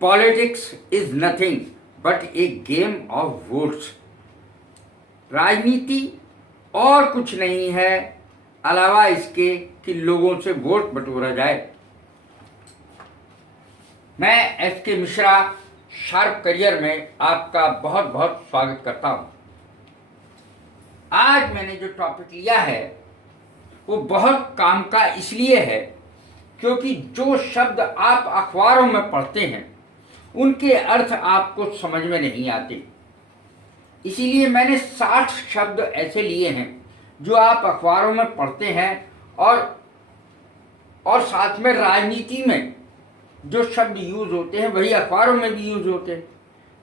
Politics is nothing but A game of votes. राजनीति और कुछ नहीं है अलावा इसके कि लोगों से वोट बटोरा जाए। मैं एस के मिश्रा शार्प करियर में आपका बहुत बहुत स्वागत करता हूं। आज मैंने जो टॉपिक लिया है वो बहुत काम का इसलिए है क्योंकि जो शब्द आप अखबारों में पढ़ते हैं उनके अर्थ आपको समझ में नहीं आते। इसीलिए मैंने 60 शब्द ऐसे लिए हैं जो आप अखबारों में पढ़ते हैं और साथ में राजनीति में जो शब्द यूज होते हैं वही अखबारों में भी यूज होते हैं।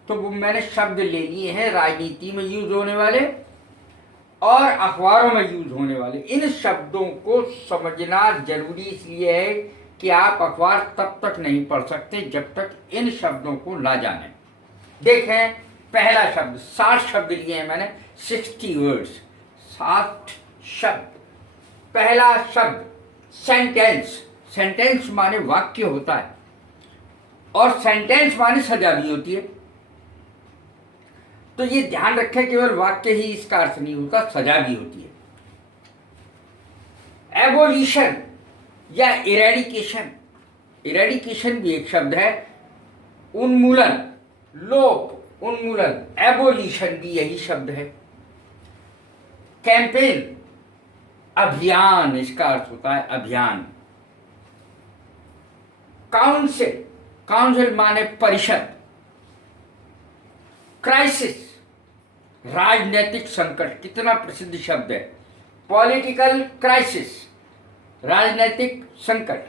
तो वो मैंने शब्द ले लिए हैं राजनीति में यूज होने वाले और अखबारों में यूज होने वाले। इन शब्दों को समझना जरूरी इसलिए है कि आप अखबार तब तक नहीं पढ़ सकते जब तक इन शब्दों को ना जानें। देखें, पहला शब्द, 60 शब्द लिए हैं मैंने, 60 वर्ड्स, 60 शब्द। पहला शब्द सेंटेंस। सेंटेंस माने वाक्य होता है और सेंटेंस माने सजा भी होती है। तो ये ध्यान रखें, केवल वाक्य ही इसका अर्थ नहीं होता, सजा भी होती है। एबोलिशन या इरेडिकेशन, इरेडिकेशन भी एक शब्द है। उन्मूलन, लोप, उन्मूलन, एबोलिशन भी यही शब्द है। कैंपेन, अभियान, इसका अर्थ होता है अभियान। काउंसिल, काउंसिल माने परिषद। क्राइसिस, राजनीतिक संकट, कितना प्रसिद्ध शब्द है। पॉलिटिकल क्राइसिस, राजनीतिक संकट।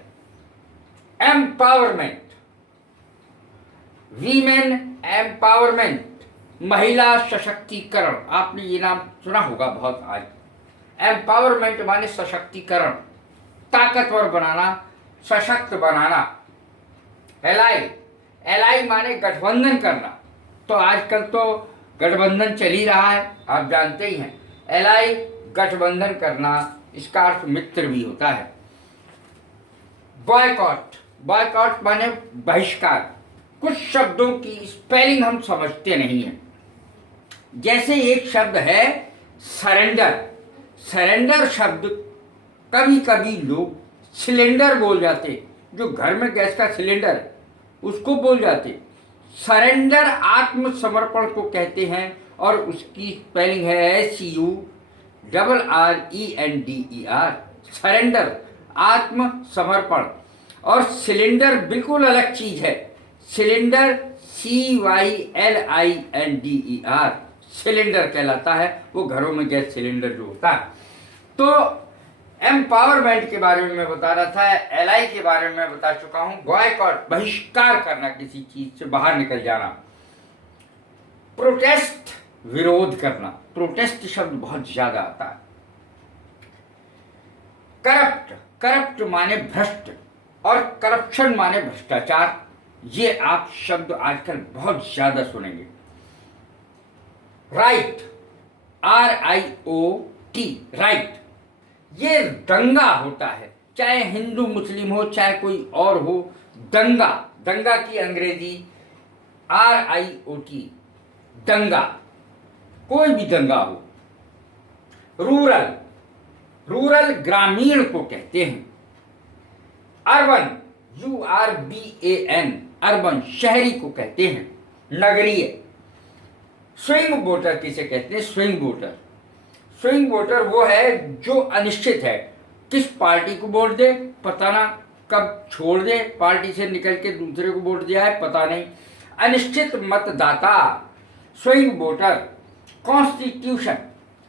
एम्पावरमेंट, वीमेन एम्पावरमेंट, महिला सशक्तिकरण। आपने ये नाम सुना होगा बहुत आज। एम्पावरमेंट माने सशक्तिकरण, ताकतवर बनाना, सशक्त बनाना। एलाई, एलाई माने गठबंधन करना। तो आजकल तो गठबंधन चल ही रहा है, आप जानते ही हैं। एलाई, गठबंधन करना, इसका अर्थ मित्र भी होता है। बॉयकॉट, बॉयकॉट माने बहिष्कार। कुछ शब्दों की स्पेलिंग हम समझते नहीं हैं। जैसे एक शब्द है सरेंडर। सरेंडर शब्द कभी कभी लोग सिलेंडर बोल जाते, जो घर में गैस का सिलेंडर है उसको बोल जाते। सरेंडर आत्मसमर्पण को कहते हैं और उसकी स्पेलिंग है CURRENDER। सरेंडर, आत्मसमर्पण। और सिलेंडर बिल्कुल अलग चीज है। सिलेंडर CYLINDER, सिलेंडर कहलाता है, वो घरों में गैस सिलेंडर जो होता है। तो एम्पावरमेंट के बारे में मैं बता रहा था, एलाई के बारे में मैं बता चुका हूं। बॉयकॉट, बहिष्कार करना, किसी चीज से बाहर निकल जाना। प्रोटेस्ट, विरोध करना। प्रोटेस्ट शब्द बहुत ज्यादा आता है। करप्ट, करप्ट माने भ्रष्ट और करप्शन माने भ्रष्टाचार। ये आप शब्द आजकल बहुत ज्यादा सुनेंगे। राइट, RIOT, राइट, ये दंगा होता है, चाहे हिंदू मुस्लिम हो चाहे कोई और हो। दंगा, दंगा की अंग्रेजी RIOT, दंगा, कोई भी दंगा हो। रूरल, रूरल ग्रामीण को कहते हैं। अर्बन, URBAN, अर्बन, शहरी को कहते हैं। नगरीय। स्विंग वोटर किसे कहते हैं? स्विंग वोटर, स्विंग वोटर वो है जो अनिश्चित है, किस पार्टी को वोट दे पता ना, कब छोड़ दे, पार्टी से निकल के दूसरे को वोट दिया है पता नहीं। अनिश्चित मतदाता, स्विंग वोटर। कॉन्स्टिट्यूशन,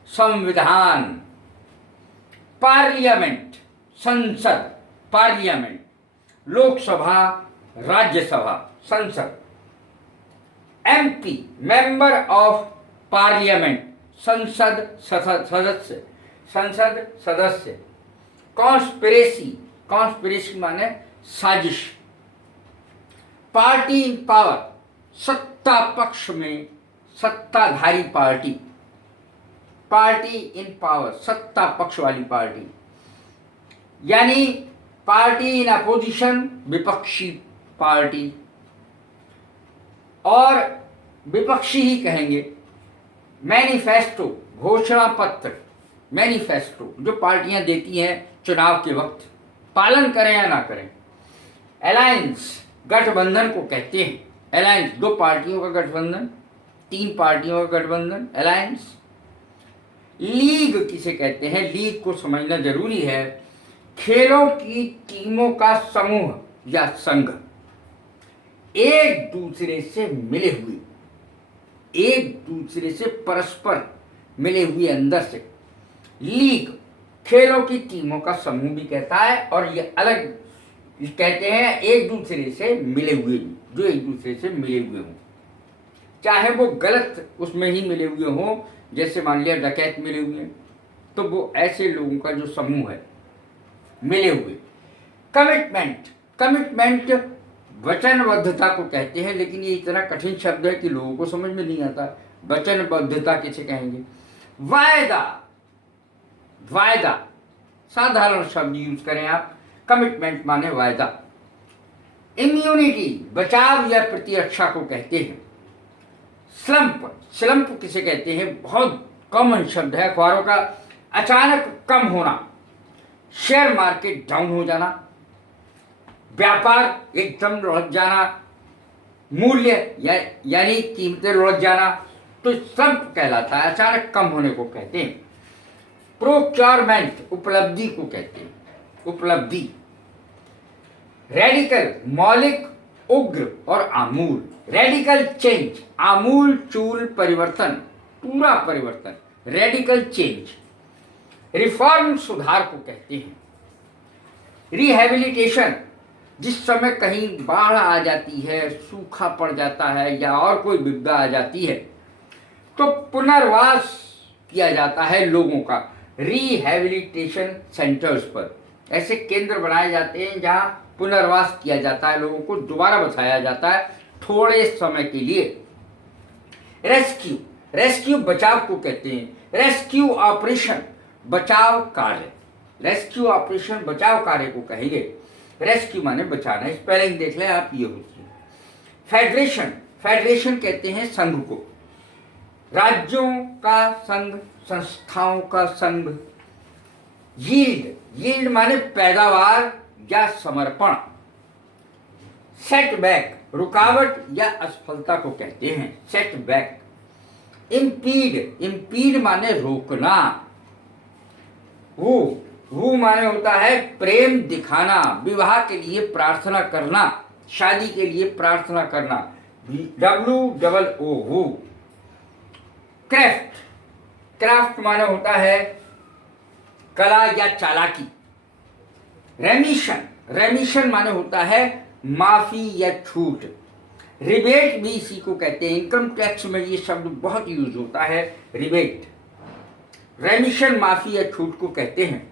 संविधान। पार्लियामेंट, संसद, पार्लियामेंट। लोकसभा, राज्यसभा, संसद। MP, मेंबर ऑफ पार्लियामेंट, संसद सदस्य, संसद सदस्य। कॉन्स्पिरेसी, कॉन्स्पिरेसी माने साजिश। पार्टी इन पावर, सत्ता पक्ष में, सत्ताधारी पार्टी। पार्टी इन पावर, सत्ता पक्ष वाली पार्टी। यानी पार्टी इन अपोजिशन, विपक्षी पार्टी। और विपक्षी ही कहेंगे। मैनिफेस्टो, घोषणा पत्र, मैनिफेस्टो जो पार्टियां देती हैं चुनाव के वक्त, पालन करें या ना करें। अलायंस, गठबंधन को कहते हैं। अलायंस, दो पार्टियों का गठबंधन, तीन पार्टियों का गठबंधन, अलायंस। लीग किसे कहते हैं, लीग को समझना जरूरी है। खेलों की टीमों का समूह या संघ, एक दूसरे से मिले हुए, एक दूसरे से परस्पर मिले हुए अंदर से। लीग खेलों की टीमों का समूह भी कहता है, और ये अलग कहते हैं एक दूसरे से मिले हुए, जो एक दूसरे से मिले हुए हों, चाहे वो गलत उसमें ही मिले हुए हों, जैसे मान लिया डकैत मिले हुए हैं, तो वो ऐसे लोगों का जो समूह है मिले हुए। कमिटमेंट, कमिटमेंट वचनबद्धता को कहते हैं, लेकिन ये इतना कठिन शब्द है कि लोगों को समझ में नहीं आता। वचनबद्धता किसे कहेंगे। वायदा, वायदा साधारण शब्द यूज करें आप, कमिटमेंट माने वायदा। इम्यूनिटी, बचाव या प्रतिरक्षा को कहते हैं। स्लंप, स्लंप किसे कहते हैं, बहुत कॉमन शब्द है, अखबारों का अचानक कम होना। शेयर मार्केट डाउन हो जाना, व्यापार एकदम लुढ़क जाना, मूल्य यानी कीमतें लुढ़क जाना, तो स्लंप कहलाता है, अचानक कम होने को कहते हैं। प्रोक्योरमेंट, उपलब्धि को कहते हैं, उपलब्धि। रेडिकल, मौलिक, उग्र और आमूल। रेडिकल चेंज, आमूल चूल परिवर्तन, पूरा परिवर्तन, रेडिकल चेंज। रिफॉर्म, सुधार को कहते हैं। रिहेबिलिटेशन, जिस समय कहीं बाढ़ आ जाती है, सूखा पड़ जाता है या और कोई विपदा आ जाती है, तो पुनर्वास किया जाता है लोगों का रिहेबिलिटेशन सेंटर्स पर। ऐसे केंद्र बनाए जाते हैं जहां पुनर्वास किया जाता है, लोगों को दोबारा बसाया जाता है थोड़े समय के लिए। रेस्क्यू, रेस्क्यू बचाव को कहते हैं। रेस्क्यू ऑपरेशन, बचाव कार्य, रेस्क्यू ऑपरेशन बचाव कार्य को कहेंगे। रेस्क्यू माने बचाना, स्पेलिंग देख लें आप, ये होती है। फेडरेशन, फेडरेशन कहते हैं संघ को, राज्यों का संघ, संस्थाओं का संघ। यील्ड, यील्ड माने पैदावार या समर्पण। सेटबैक, रुकावट या असफलता को कहते हैं, सेटबैक। इम्पीड, इम्पीड माने रोकना। वो माने होता है प्रेम दिखाना, विवाह के लिए प्रार्थना करना, शादी के लिए प्रार्थना करना, WOO। क्राफ्ट, क्राफ्ट माने होता है कला या चालाकी। रेमिशन, रेमिशन माने होता है माफी या छूट। रिबेट भी इसी को कहते हैं, इनकम टैक्स में ये शब्द बहुत यूज होता है, रिबेट। रेमिशन माफी या छूट को कहते हैं।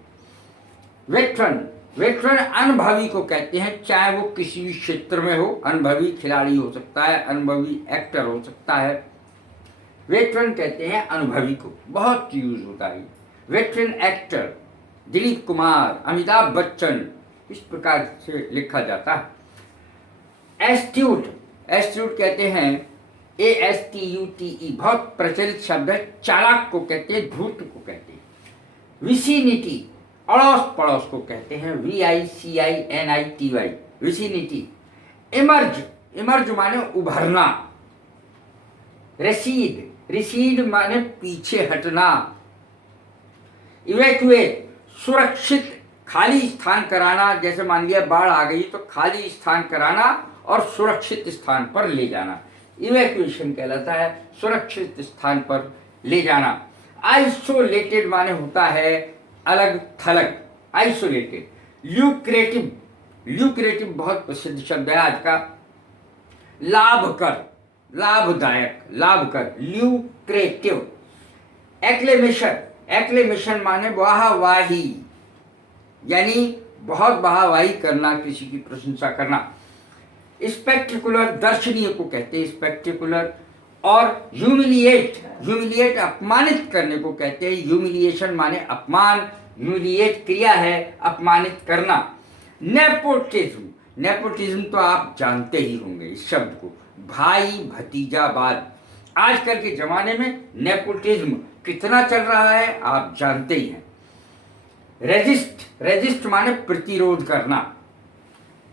वेटरन, वेटरन अनुभवी को कहते हैं, चाहे वो किसी भी क्षेत्र में हो, अनुभवी खिलाड़ी हो सकता है, अनुभवी एक्टर हो सकता है, वेटरन कहते हैं अनुभवी को, बहुत यूज होता है। वेटरन एक्टर, दिलीप कुमार, अमिताभ बच्चन, इस प्रकार से लिखा जाता है। एस्ट्यूट, एस्ट्यूट कहते हैं ASTUTE, बहुत प्रचलित शब्द है, चालाक को कहते हैं, धूर्त को कहते हैं। विसिनिटी, अड़ोस पड़ोस को कहते हैं, VICINITY, विसिनिटी। इमर्ज, इमर्ज माने उभरना। रेसीड, रिसीड माने पीछे हटना। इवैक्यूएट, सुरक्षित खाली स्थान कराना, जैसे मान लिया बाढ़ आ गई तो खाली स्थान कराना और सुरक्षित स्थान पर ले जाना, इवैक्यूएशन कहलाता है, सुरक्षित स्थान पर ले जाना। आइसोलेटेड माने होता है अलग थलग, आइसोलेटेड। ल्यूक्रेटिव, ल्यूक्रेटिव बहुत प्रसिद्ध शब्द है आज का। लाभकर, लाभदायक, लाभकर, ल्यूक्रेटिव। एक्लेमेशन, एक्लेमेशन माने वाहवाही, यानी बहुत वाहवाही करना, किसी की प्रशंसा करना। स्पेक्टिकुलर, दर्शनीय को कहते हैं स्पेक्टिकुलर। और ह्यूमिलिएट, ह्यूमिलिएट अपमानित करने को कहते हैं, ह्यूमिलिएशन माने अपमान, ह्यूमिलिएट क्रिया है अपमानित करना। नेपोटिज्म, नेपोटिज्म तो आप जानते ही होंगे इस शब्द को, भाई भतीजावाद। आजकल के ज़माने में नेपोटिज्म कितना चल रहा है आप जानते ही हैं। रेजिस्ट माने प्रतिरोध करना।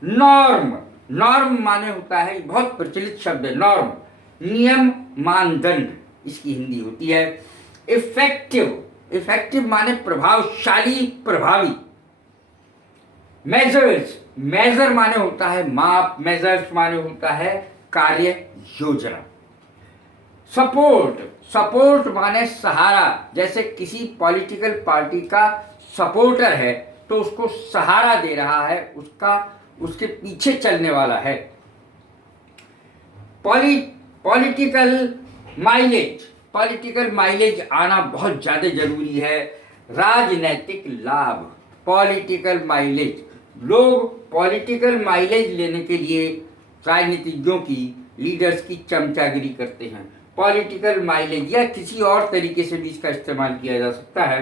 नॉर्म माने होता है, बहुत प्रचलित शब्द है नॉर्म, नियम मानदंड, इसकी हिंदी होती है। इफेक्टिव माने प्रभावशाली प्रभावी। मेजर माने होता है माप, मेजर्स माने होता है कार्य योजना। सपोर्ट माने सहारा, जैसे किसी पॉलिटिकल पार्टी का सपोर्टर है तो उसको सहारा दे रहा है, उसके पीछे चलने वाला है। पॉलिटिकल माइलेज आना बहुत ज़्यादा जरूरी है। राजनैतिक लाभ, पॉलिटिकल माइलेज, लोग पॉलिटिकल माइलेज लेने के लिए राजनीतिज्ञों की, लीडर्स की चमचागिरी करते हैं। पॉलिटिकल माइलेज या किसी और तरीके से भी इसका इस्तेमाल किया जा सकता है।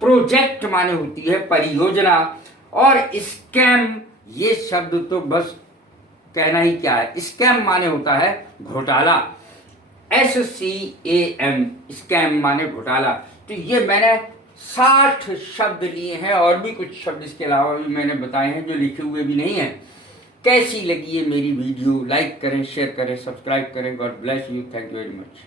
प्रोजेक्ट माने होती है परियोजना, और स्कैम, ये शब्द तो बस कहना ही क्या है। स्कैम माने होता है घोटाला, SCAM, स्कैम माने घोटाला। तो ये मैंने 60 शब्द लिए हैं, और भी कुछ शब्द इसके अलावा भी मैंने बताए हैं जो लिखे हुए भी नहीं हैं। कैसी लगी ये मेरी वीडियो? लाइक करें, शेयर करें, सब्सक्राइब करें। God bless you, thank you very much.